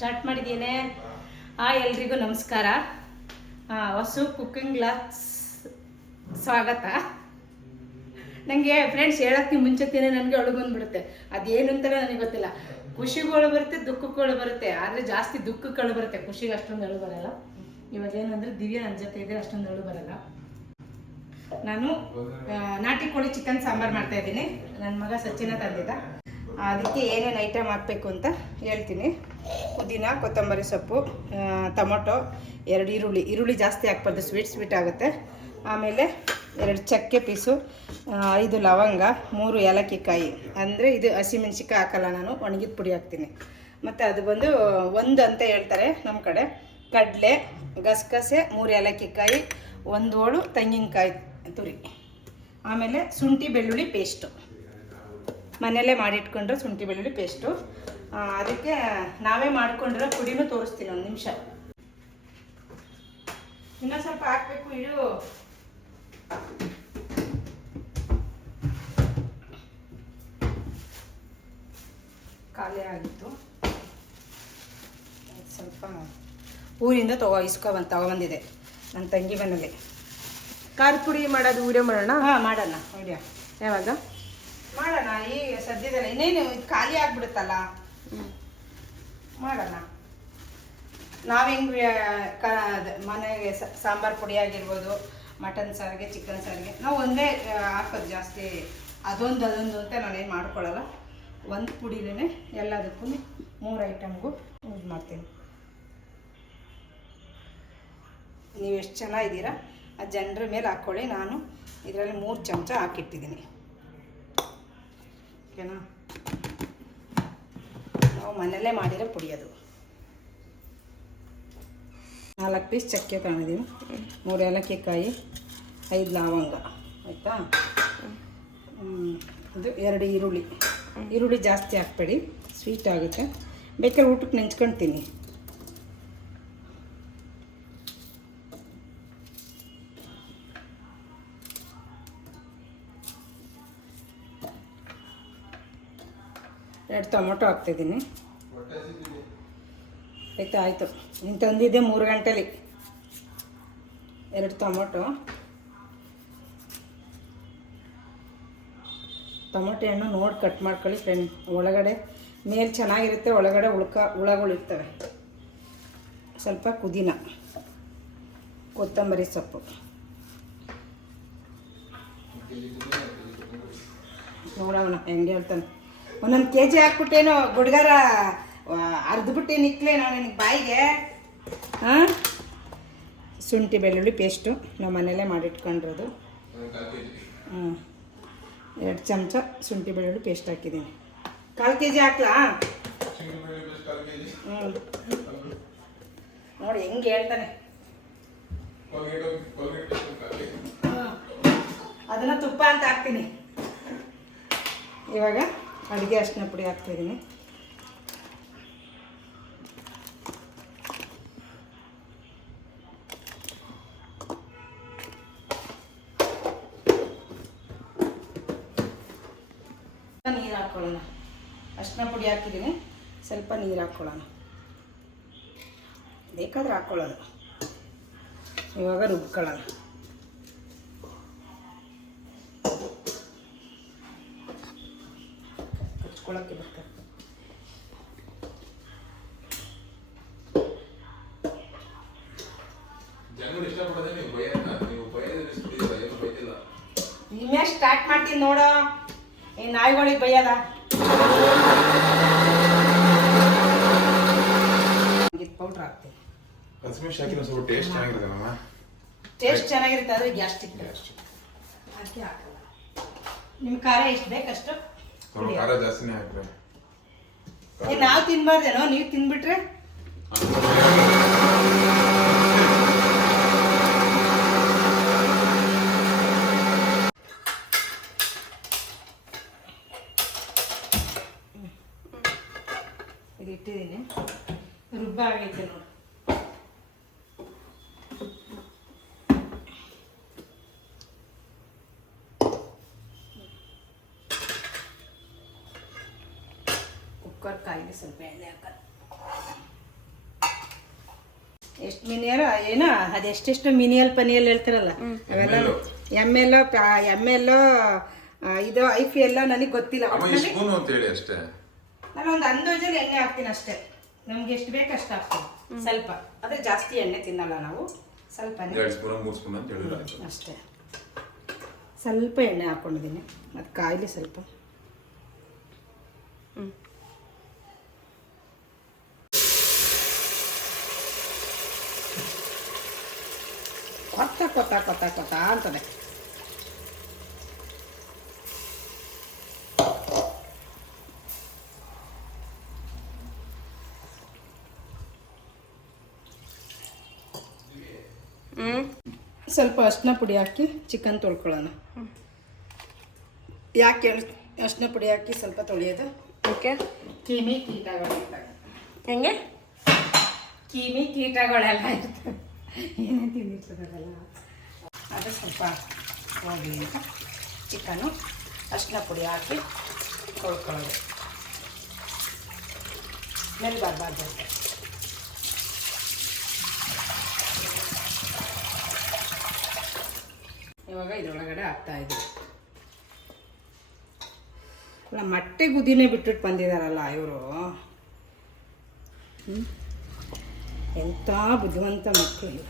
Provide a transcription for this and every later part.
Start ಮಾಡಿದ್ದೀನಿ ಆ, ಎಲ್ರಿಗೂ ನಮಸ್ಕಾರ. ಹೊಸು ಕುಕ್ಕಿಂಗ್ ಕ್ಲಾಸ್ ಸ್ವಾಗತ. ನನಗೆ ಫ್ರೆಂಡ್ಸ್ ಹೇಳೋಕ್ಕೆ ಮುಂಚೆನೇ ನನಗೆ ಒಳಗೆ ಬಂದ್ಬಿಡುತ್ತೆ. ಅದೇನು ಅಂತಾರೆ ನನಗೆ ಗೊತ್ತಿಲ್ಲ. ಖುಷಿಗಳು ಬರುತ್ತೆ ದುಃಖಗಳು ಬರುತ್ತೆ. ಆದರೆ ಜಾಸ್ತಿ ದುಃಖಗಳು ಬರುತ್ತೆ. ಖುಷಿಗೆ ಅಷ್ಟೊಂದು ಅಳು ಬರಲ್ಲ. ಇವಾಗ ಏನಂದ್ರೆ ದಿವ್ಯ ನನ್ನ ಜೊತೆ ಇದೆ ಅಷ್ಟೊಂದು ಅಳು ಬರಲ್ಲ. ನಾನು ನಾಟಿ ಕೋಳಿ ಚಿಕನ್ ಸಾಂಬಾರು ಮಾಡ್ತಾ ಇದ್ದೀನಿ. ನನ್ನ ಮಗ ಸಚಿನ ತಂದಿದ್ದ. ಅದಕ್ಕೆ ಏನೇನು ಐಟಮ್ ಹಾಕಬೇಕು ಅಂತ ಹೇಳ್ತೀನಿ. ಪುದೀನ, ಕೊತ್ತಂಬರಿ ಸೊಪ್ಪು ಟೊಮೊಟೊ, ಎರಡು ಈರುಳ್ಳಿ. ಈರುಳ್ಳಿ ಜಾಸ್ತಿ ಹಾಕ್ಬಾರ್ದು ಸ್ವೀಟ್ ಸ್ವೀಟ್ ಆಗುತ್ತೆ. ಆಮೇಲೆ ಎರಡು ಚಕ್ಕೆ ಪೀಸು ಐದು ಲವಂಗ, ಮೂರು ಏಲಕ್ಕಿ ಕಾಯಿ ಅಂದರೆ ಇದು ಹಸಿಮೆಣ್ಸಿಕಾಯಿ ಹಾಕಲ್ಲ ನಾನು, ಒಣಗಿದ ಪುಡಿ ಹಾಕ್ತೀನಿ. ಮತ್ತು ಅದು ಬಂದು ಒಂದು ಅಂತ ಹೇಳ್ತಾರೆ ನಮ್ಮ ಕಡೆ. ಕಡಲೆ, ಗಸಗಸೆ, ಮೂರು ಏಲಕ್ಕಿ ಕಾಯಿ ಒಂದು ಹೋಳು ತೆಂಗಿನಕಾಯಿ ತುರಿ. ಆಮೇಲೆ ಶುಂಠಿ, ಬೆಳ್ಳುಳ್ಳಿ ಪೇಸ್ಟು ಮನೆಯಲ್ಲೇ ಮಾಡಿಟ್ಕೊಂಡ್ರೆ ಶುಂಠಿ ಬೆಳ್ಳುಳ್ಳಿ ಪೇಸ್ಟು. ಅದಕ್ಕೆ ನಾವೇ ಮಾಡ್ಕೊಂಡಿರೋ ಪುಡಿನೂ ತೋರಿಸ್ತೀನಿ ಒಂದು ನಿಮಿಷ. ಇನ್ನೂ ಸ್ವಲ್ಪ ಹಾಕ್ಬೇಕು ಇದು ಖಾಲಿ ಆಗಿತ್ತು. ಸ್ವಲ್ಪ ಊರಿಂದ ತಗೋ ಇಸ್ಕೋ ಬಂದು ತಗೊಬಂದಿದೆ ನನ್ನ ತಂಗಿ ಮನೇಲಿ ಖಾರದ ಪುಡಿ ಮಾಡೋದು ವಿಡಿಯೋ ಮಾಡೋಣ? ಹಾಂ ಮಾಡೋಣ ವಿಡಿಯೋ ಯಾವಾಗ? ಮಾಡೋಣ ಈಗ ಸದ್ಯದಲ್ಲ. ಇನ್ನೇನು ಇದು ಖಾಲಿ ಆಗ್ಬಿಡುತ್ತಲ್ಲ? ಮಾಡೋಣ. ನಾವು ಹೆಂಗೆ ಮನೆಗೆ ಸಾಂಬಾರ್ ಪುಡಿ ಆಗಿರ್ಬೋದು ಮಟನ್ ಸಾರಿಗೆ ಚಿಕನ್ ಸಾರಿಗೆ ನಾವು ಒಂದೇ ಹಾಕೋದು ಜಾಸ್ತಿ. ಅದೊಂದು ಅದೊಂದು ಅಂತ ನಾನೇನು ಮಾಡ್ಕೊಳ್ಳಲ್ಲ ಒಂದು ಪುಡಿನೇ ಎಲ್ಲದಕ್ಕೂ ಮೂರು ಐಟಮ್ಗೂ ಯೂಸ್ ಮಾಡ್ತೀನಿ ನೀವು ಎಷ್ಟು ಚೆನ್ನಾಗಿದ್ದೀರಾ ಆ ಜನರ ಮೇಲೆ ಹಾಕ್ಕೊಳ್ಳಿ ನಾನು ಇದರಲ್ಲಿ ಮೂರು ಚಮಚ ಹಾಕಿಟ್ಟಿದ್ದೀನಿ. ಓಕೆನಾ? ನಾವು ಮನೆಯಲ್ಲೇ ಮಾಡಿರೋ ಪುಡಿ ಅದು. ನಾಲ್ಕು ಪೀಸ್ ಚಕ್ಕೆ ತಗೊಂಡಿದ್ದೀವಿ ಮೂರು ಏಲಕ್ಕಿಕಾಯಿ, ಐದು ಲವಂಗ, ಆಯಿತಾ? ಇದು ಎರಡು ಈರುಳ್ಳಿ. ಈರುಳ್ಳಿ ಜಾಸ್ತಿ ಹಾಕ್ಬೇಡಿ ಸ್ವೀಟ್ ಆಗುತ್ತೆ. ಬೇಕಾದ್ರೆ ಊಟಕ್ಕೆ ನೆಂಚ್ಕೊಳ್ತೀನಿ ಎರಡು ಟೊಮೊಟೊ ಹಾಕ್ತಿದ್ದೀನಿ. ಆಯ್ತು ಆಯಿತು. ನೀನು ತಂದಿದ್ದೆ ಮೂರು ಗಂಟೆಲಿ. ಎರಡು ಟೊಮೊಟೊ. ಟೊಮೊಟೊ ಹಣ್ಣು ನೋಡಿ ಕಟ್ ಮಾಡ್ಕೊಳ್ಳಿ ಫ್ರೆಂಡ್. ಒಳಗಡೆ ಮೇಲೆ ಚೆನ್ನಾಗಿರುತ್ತೆ ಒಳಗಡೆ ಉಳ್ಕ ಹುಳಗಳಿರ್ತವೆ ಸ್ವಲ್ಪ ಕುದಿನ ಕೊತ್ತಂಬರಿ ಸೊಪ್ಪು. ನೋಡೋಣ ಹೆಂಗೆ ಹೇಳ್ತಾನೆ. ಒಂದೊಂದು ಕೆ ಜಿ ಹಾಕ್ಬಿಟ್ಟೇನೋ ಗುಡ್ಗಾರ ಅರ್ದ್ಬಿಟ್ಟೆ ನಾವು ನಿನಗೆ ಬಾಯಿಗೆ. ಹಾಂ ಶುಂಠಿ, ಬೆಳ್ಳುಳ್ಳಿ ಪೇಸ್ಟು ನಾವು ಮನೇಲೇ ಮಾಡಿಟ್ಕೊಂಡಿರೋದು. ಹ್ಞೂ ಎರಡು ಚಮಚ ಶುಂಠಿ, ಬೆಳ್ಳುಳ್ಳಿ ಪೇಸ್ಟ್ ಹಾಕಿದ್ದೀನಿ. ಕಾಲು ಕೆ ಜಿ ಹಾಕ್ಲಾ? ಹ್ಞೂ ನೋಡಿ ಹೆಂಗೆ ಹೇಳ್ತಾನೆ. ಅದನ್ನ ತುಪ್ಪ ಅಂತ ಹಾಕ್ತೀನಿ. ಇವಾಗ? ಅಡುಗೆ ಅರಿಶಿನ ಪುಡಿ ಹಾಕ್ತಿದ್ದೀನಿ. ನೀರು ಹಾಕ್ಕೊಳ್ಳೋಣ ಅರಿಶಿನ ಪುಡಿ ಹಾಕಿದ್ದೀನಿ. ಸ್ವಲ್ಪ ನೀರು ಹಾಕ್ಕೊಳ್ಳೋಣ ಬೇಕಾದ್ರೆ ಹಾಕ್ಕೊಳ್ಳೋಣ ಇವಾಗ ರುಬ್ಕೊಳ್ಳೋಣ ಹಚ್ಕೊಳಕ್ಕೆ ಬರ್ತದೆ ಜನರು ಇಷ್ಟಪಡೋದೇ ನೀವು ಬೈಯನ್ನ ನೀವು ಬೈಯೋದು ಇಷ್ಟಪಟ್ಟಿಲ್ಲ ಏನು ಬರ್ತಾರೆ ಇನ್ಮೇಲೆ ಸ್ಟಾರ್ಟ್ ಮಾಡ್ತೀನಿ ನೋಡೋ. ಈ ನಾಯಿಗಳಿಗೆ ಬೈಯದ ಪೌಡ್ರ್ ಹಾಕ್ತೀನಿ. ಹಸಿಮೆಣಸು ಹಾಕಿದ್ರೆ ಸ್ವಲ್ಪ ಟೇಸ್ಟ್ ಚೆನ್ನಾಗಿರುತ್ತೆ ಅಮ್ಮ ಟೇಸ್ಟ್ ಚೆನ್ನಾಗಿರುತ್ತೆ ಆದರೆ ಗ್ಯಾಸ್ಟ್ರಿಕ್ ಹಾಕಿ ಹಾಕಲ್ಲ. ನಿಮ್ಮ ಖಾರ ಎಷ್ಟು ಬೇಕಷ್ಟು? ಸ್ವಲ್ಪ ಖಾರ ಜಾಸ್ತಿನೇ ಹಾಕ್ರೆ ಏ ನಾವು ತಿನ್ಬಾರ್ದೇನೋ ನೀವು ತಿನ್ಬಿಟ್ರೆ ಇದು ಇಟ್ಟಿದ್ದೀನಿ ರುಬ್ಬ ಆಗೈತೆ ನೋಡಿ ಕುಕ್ಕರ್ ಕಾಯಿಗೆ ಸ್ವಲ್ಪ ಎಣ್ಣೆ ಹಾಕೋದು. ಎಷ್ಟು ಮಿನಿಯರ ಏನೋ ಅದೆಷ್ಟೆಷ್ಟು ಮಿನಿಯಲ್ ಪನಿಯಲ್ಲಿ ಹೇಳ್ತಾರಲ್ಲ ಅವೆಲ್ಲ ಎಂ ಎಲ್ ಎಂ ಎಲ್ ಇದು ಐಫಿ ಎಲ್ಲ ನನಗೆ ಗೊತ್ತಿಲ್ಲ. ಅಮ್ಮ ಈ ಸ್ಪೂನು ಅಂತ ಹೇಳಿ ಅಷ್ಟೇ. ನಾನು ಒಂದು ಅಂದಾಜಲ್ಲಿ ಎಣ್ಣೆ ಹಾಕ್ತೀನಿ ಅಷ್ಟೇ. ನಮ್ಗೆ ಎಷ್ಟು ಬೇಕು ಅಷ್ಟು ಹಾಕ್ತೀನಿ ಸ್ವಲ್ಪ. ಆದರೆ ಜಾಸ್ತಿ ಎಣ್ಣೆ ತಿನ್ನಲ್ಲ ನಾವು ಸ್ವಲ್ಪ ಅಷ್ಟೇ. ಸ್ವಲ್ಪ ಎಣ್ಣೆ ಹಾಕೊಂಡಿದ್ದೀನಿ. ಅದು ಕಾಯಿಲೆ ಸ್ವಲ್ಪ. ಕೊತ್ತ ಕೊತ್ತ ಕೊತ್ತಾ ಕೊತ್ತಾ ಅಂತದೆ ಹ್ಮ್ ಸ್ವಲ್ಪ ಅರ್ಶಿನ ಪುಡಿ ಹಾಕಿ ಚಿಕನ್ ತೊಳ್ಕೊಳ್ಳೋಣ. ಯಾಕೆ ಅರ್ಶಿನ ಪುಡಿ ಹಾಕಿ ಸ್ವಲ್ಪ ತೊಳೆಯೋದು? ಓಕೆ. ಕಿಮಿ ಕೀಟಗಳು ಹೆಂಗೆ? ಕಿಮಿ ಕೀಟಗಳೆಲ್ಲ ಇರ್ತವೆ. ಏನೇ ತಿಂದಿರ್ತದಲ್ಲ ಅದು ಸ್ವಲ್ಪ ಹೋಗಿ ಅಂತ ಚಿಕನ್ನು ಪುಡಿ ಹಾಕಿ ಕೊಳ್ಕೊಳ್ಳೋದು ಸ್ಮೆಲ್ ಬರಬಾರ್ದು ಇವಾಗ ಇದ್ರೊಳಗಡೆ ಹಾಕ್ತಾ ಇದ್ದೀವಿ ಅಲ್ಲ, ಮೊಟ್ಟೆ ಗುದಿನೇ ಬಿಟ್ಬಿಟ್ಟು ಬಂದಿದ್ದಾರಲ್ಲ ಇವರು. ಎಂಥ ಬುದ್ಧಿವಂತ ಮಕ್ಕಳು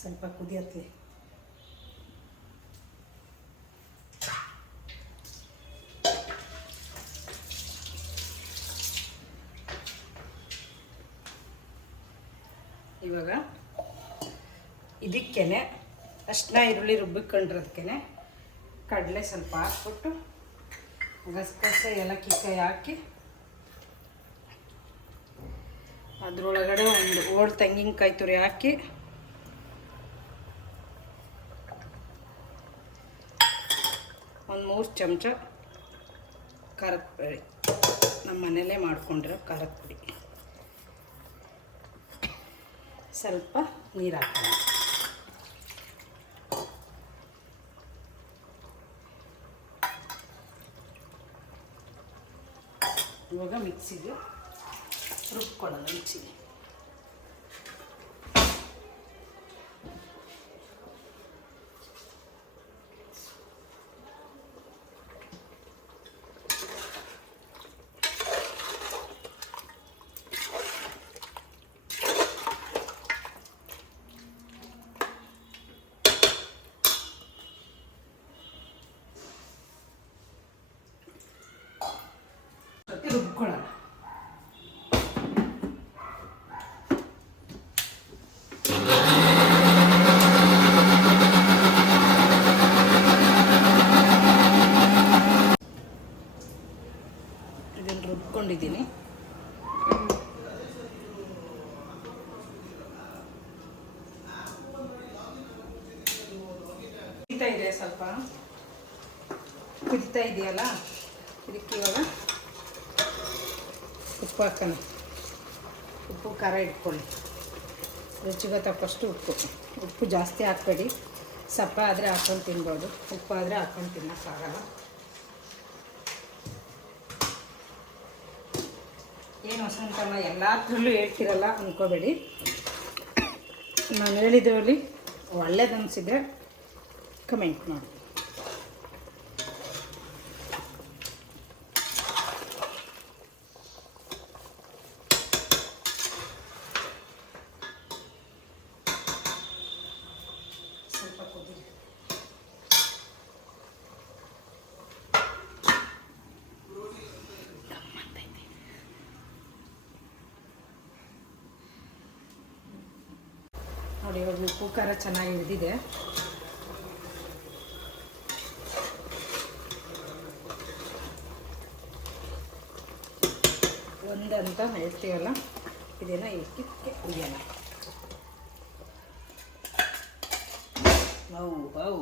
ಸ್ವಲ್ಪ ಕುದಿಯತ್ತೆ ಇವಾಗ ಇದಕ್ಕೇನೆ ಅಷ್ಟನ್ನ ಈರುಳ್ಳಿ ರುಬ್ಬಿಕೊಂಡಿರೋದಕ್ಕೆ ಕಡಲೆ ಸ್ವಲ್ಪ ಹಾಕ್ಬಿಟ್ಟು ಗಸಗಸೆ ಏಲಕ್ಕಿ ಹಾಕಿ ಅದರೊಳಗಡೆ ಒಂದು ಓಡ್ ತೆಂಗಿನಕಾಯಿ ತುರಿ ಹಾಕಿ ಒಂದು ಮೂರು ಚಮಚ ಖಾರದ ಪುಡಿ. ನಮ್ಮ ಮನೇಲೇ ಮಾಡ್ಕೊಂಡಿರೋ ಖಾರದ ಪುಡಿ. ಸ್ವಲ್ಪ ನೀರು ಹಾಕೋಣ. ಇವಾಗ ಮಿಕ್ಸಿಗೆ ರುಬ್ಕೊಳ್ಳೋಣ ಮಿಕ್ಸಿಗೆ ರುಬ್ಕೊಳ್ಳೋಣ ಇದನ್ನು ರುಬ್ಕೊಂಡಿದ್ದೀನಿ ಕುದಿತಾ ಇದೆ ಸ್ವಲ್ಪ ಇದೆಯಲ್ಲ? ಇದಕ್ಕೆ ಇವಾಗ ಉಪ್ಪು ಹಾಕೋಣ. ಉಪ್ಪು ಖಾರ ಇಟ್ಕೊಳ್ಳಿ. ರುಚಿಗೆ ತಕ್ಕಷ್ಟು ಉಪ್ಪು. ಉಪ್ಪು ಜಾಸ್ತಿ ಹಾಕ್ಬೇಡಿ. ಸಪ್ಪ ಆದರೆ ಹಾಕ್ಕೊಂಡು ತಿನ್ಬೋದು. ಉಪ್ಪು ಆದರೆ ಹಾಕ್ಕೊಂಡು ತಿನ್ನೋಕ್ಕಾಗಲ್ಲ ಏನು ಹೊಸಂತಮ್ಮ ಎಲ್ಲದರಲ್ಲೂ ಹೇಳ್ತಿರಲ್ಲ ಅಂದ್ಕೋಬೇಡಿ ನಾನು ಹೇಳಿದ್ರಲ್ಲಿ ಒಳ್ಳೇದು ಅನಿಸಿದ್ರೆ ಕಮೆಂಟ್ ಮಾಡಿ ಸ್ವಲ್ಪ ಕುದಿಲಿ ನೋಡಿ ಇವಾಗ ಕುಕ್ಕರ ಚೆನ್ನಾಗಿ ಹಿಡಿದಿದೆ ಒಂದಂತ ಹೇಳ್ತೀವಲ್ಲ ಇದನ್ನು ಇಕ್ಕಕ್ಕೆ ಇದೆಯಲ್ಲ ಹೌ ಹೌ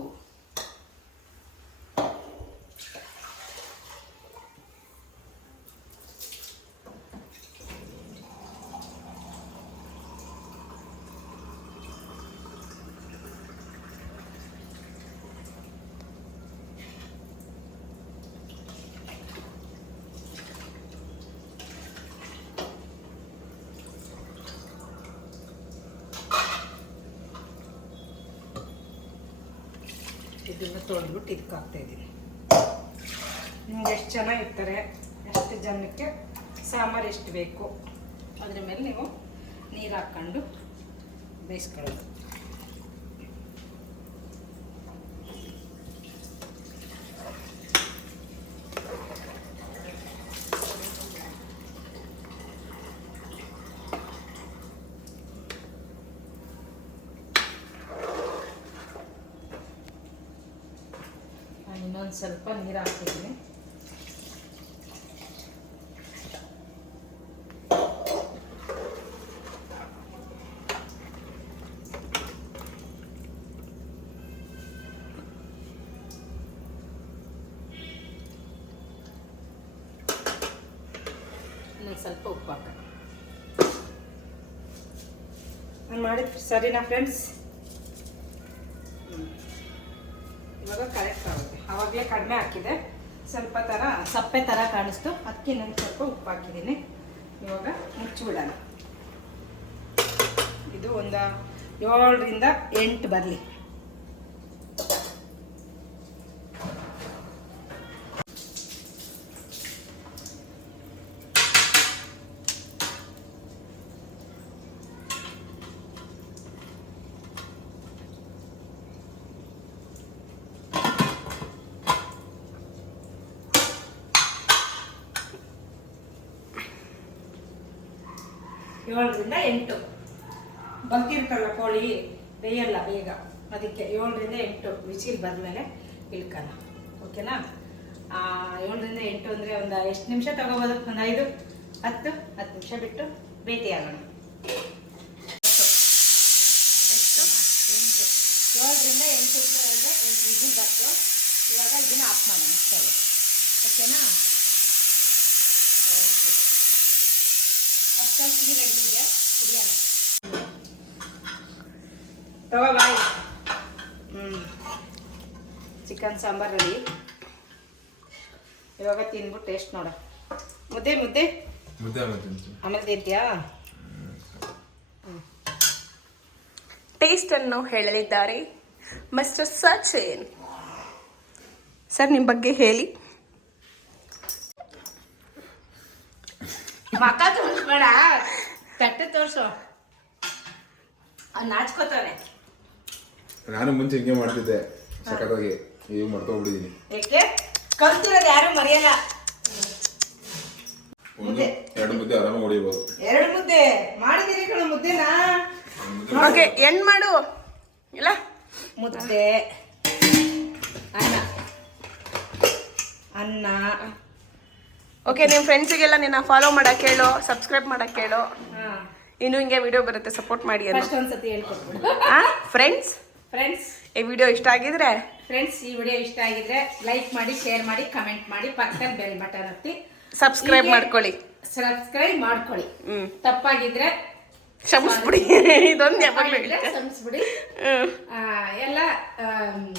ಇದನ್ನು ತೊಳೆದ್ಬಿಟ್ಟು ಇದಕ್ಕೆ ಹಾಕ್ತಾ ಇದ್ದೀನಿ ನಿಮ್ಗೆ ಎಷ್ಟು ಜನ ಇರ್ತಾರೆ, ಎಷ್ಟು ಜನಕ್ಕೆ ಸಾಂಬಾರು ಎಷ್ಟು ಬೇಕು? ಅದ್ರ ಮೇಲೆ ನೀವು ನೀರು ಹಾಕ್ಕೊಂಡು ಬೇಯಿಸ್ಕೊಳ್ಳೋದು. ಸ್ವಲ್ಪ ನೀರು ಹಾಕ್ತಿದ್ದೀನಿ ಇನ್ನೊಂದು ಸ್ವಲ್ಪ ಉಪ್ಪು ಹಾಕ ನಾನು ಮಾಡಿದ್ದು ಸರಿನಾ ಫ್ರೆಂಡ್ಸ್ ಸ್ವಲ್ಪ ಥರ ಸಪ್ಪೆ ಥರ ಕಾಣಿಸ್ತು. ಅದಕ್ಕೆ ನಾನು ಸ್ವಲ್ಪ ಉಪ್ಪು ಹಾಕಿದ್ದೀನಿ ಇವಾಗ ಮುಚ್ಚಿಬಿಡೋಣ. ಇದು ಒಂದು ಏಳರಿಂದ ಎಂಟು ಬರಲಿ. ಏಳರಿಂದ ಎಂಟು. ಬಂದಿರ್ತಲ್ಲ ಕೋಳಿ ಬೇಯಲ್ಲ ಬೇಗ. ಅದಕ್ಕೆ ಏಳರಿಂದ ಎಂಟು. ವಿಸಿಲ್ ಬಂದಮೇಲೆ ಇಳ್ಕಲ್ಲ ಓಕೆನಾ? ಏಳರಿಂದ ಎಂಟು ಅಂದರೆ ಒಂದು ಎಷ್ಟು ನಿಮಿಷ ತಗೋಬೋದು? ಒಂದು ಐದು, ಹತ್ತು ಹತ್ತು ನಿಮಿಷ ಬಿಟ್ಟು ಭೇಟಿ ಆಗೋಣ ಎಷ್ಟು ಎಂಟು. ಏಳರಿಂದ ಎಂಟು ಅಂದರೆ ಎಂಟು ವಿಸಿಲ್ ಬರ್ತು ಇವಾಗ ಇದನ್ನು ಆಫ್ ಮಾಡೋಣ ಸ್ಟವ್ ಓಕೆನಾ? ಓಕೆ. ರೆಡಿ ಇದೆ. ಕುಡಿಯೋಣ. ತಗೋ ಬಾಯ್. ಹ್ಞೂ ಚಿಕನ್ ಸಾಂಬಾರ್ ರೆಡಿ ಇವಾಗ ತಿನ್ಬಿಟ್ಟು ಟೇಸ್ಟ್ ನೋಡ. ಮುದ್ದೆ ಮುದ್ದೆ? ಮುದ್ದೆ ಆಮೇಲೆ ತಿಂತೀಯಾ? ಟೇಸ್ಟ್ ಅನ್ನು ಹೇಳಲಿದ್ದಾರೆ ಮಿಸ್ಟರ್ ಸಚಿನ್ ಸರ್ ನಿಮ್ಮ ಬಗ್ಗೆ ಹೇಳಿ. ಮಕ್ಕ ತೋರಿಸ್ಬೇಡ. ತಟ್ಟೆ ತೋರಿಸು. ನಾಚ್ಕೋತಾನೆ ನಾನು ಮುಂಚೆ ಹಿಂಗೆ ಮಾಡ್ತಿದ್ದೆ ಸಖತ್ತಾಗಿ. ಈಗ ಮರ್ತೋಗ್ಬಿಟ್ಟಿದ್ದೀನಿ ಏಕೆ? ಕಲ್ತಿರೋದು ಯಾರು ಮರೆಯಲ್ಲ. ಒಂದು ಮುದ್ದೆ. ಎರಡು ಮುದ್ದೆ ಆರಾಮಾಗಿ ಹೊಡಿಬೋದು. ಎರಡು ಮುದ್ದೆ. ಮಾಡಿದಿರಿ ಕಣ ಮುದ್ದೆನಾ. ಓಕೆ ಎಂಡ್ ಮಾಡು. ಇಲ್ಲ? ಮುದ್ದೆ. ಅನ್ನ. ಅನ್ನ. ಓಕೆ ನಿಮ್ಮ ಫ್ರೆಂಡ್ಸಿಗೆಲ್ಲ ನಿನ್ನ ಫಾಲೋ ಮಾಡಕ್ಕೆ ಹೇಳು ಸಬ್ಸ್ಕ್ರೈಬ್ ಮಾಡಕ್ಕೆ ಹೇಳು. ಇನ್ನು ಹಿಂಗೆ ವಿಡಿಯೋ ಬರುತ್ತೆ ಸಪೋರ್ಟ್ ಮಾಡಿ ಅಂತ. ಒಂದ್ಸತಿ ಹೇಳ್ಕೊಟ್ಬಿಡು. ಫ್ರೆಂಡ್ಸ್ ಫ್ರೆಂಡ್ಸ್ ಈ ವಿಡಿಯೋ ಇಷ್ಟ ಆಗಿದ್ರೆ? ಫ್ರೆಂಡ್ಸ್ ಈ ವಿಡಿಯೋ ಇಷ್ಟ ಆಗಿದ್ರೆ ಲೈಕ್ ಮಾಡಿ ಶೇರ್ ಮಾಡಿ ಕಮೆಂಟ್ ಮಾಡಿ ಪಕ್ಕದ ಬೆಲ್ ಬಟನ್ ಒತ್ತಿ. ಸಬ್ಸ್ಕ್ರೈಬ್ ಮಾಡ್ಕೊಳ್ಳಿ. ಸಬ್ಸ್ಕ್ರೈಬ್ ಮಾಡ್ಕೊಳ್ಳಿ. ತಪ್ಪಾಗಿದ್ರೆ ಕ್ಷಮಿಸ್ಬಿಡಿ. ಇದೊಂದು ಯಾವಾಗಲೂ ತಪ್ಪಾಗಿದ್ರೆ ಕ್ಷಮಿಸ್ಬಿಡಿ. ಎಲ್ಲ ಆಮ್,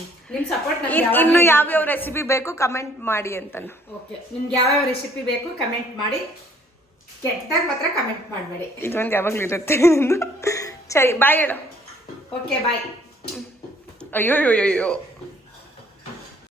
ಸಪೋರ್ಟ್ ಇನ್- ಇನ್ನು ಯಾವ್ಯಾವ ರೆಸಿಪಿ ಬೇಕು ಕಮೆಂಟ್ ಮಾಡಿ ಅಂತಾನು. ಓಕೆ ನಿಮ್ಗೆ ಯಾವ್ಯಾವ ರೆಸಿಪಿ ಬೇಕು ಕಮೆಂಟ್ ಮಾಡಿ. ಕೆಟ್ಟದಾಗ ಮಾತ್ರ ಕಮೆಂಟ್ ಮಾಡಬೇಡಿ. ಇದೊಂದು ಯಾವಾಗಲೂ ಇರುತ್ತೆ ನಿಂದು. ಸರಿ ಬಾಯ್ ಹೇಳು. ಓಕೆ ಬಾಯ್ ಅಯ್ಯೋ ಅಯ್ಯೋ ಅಯ್ಯೋ.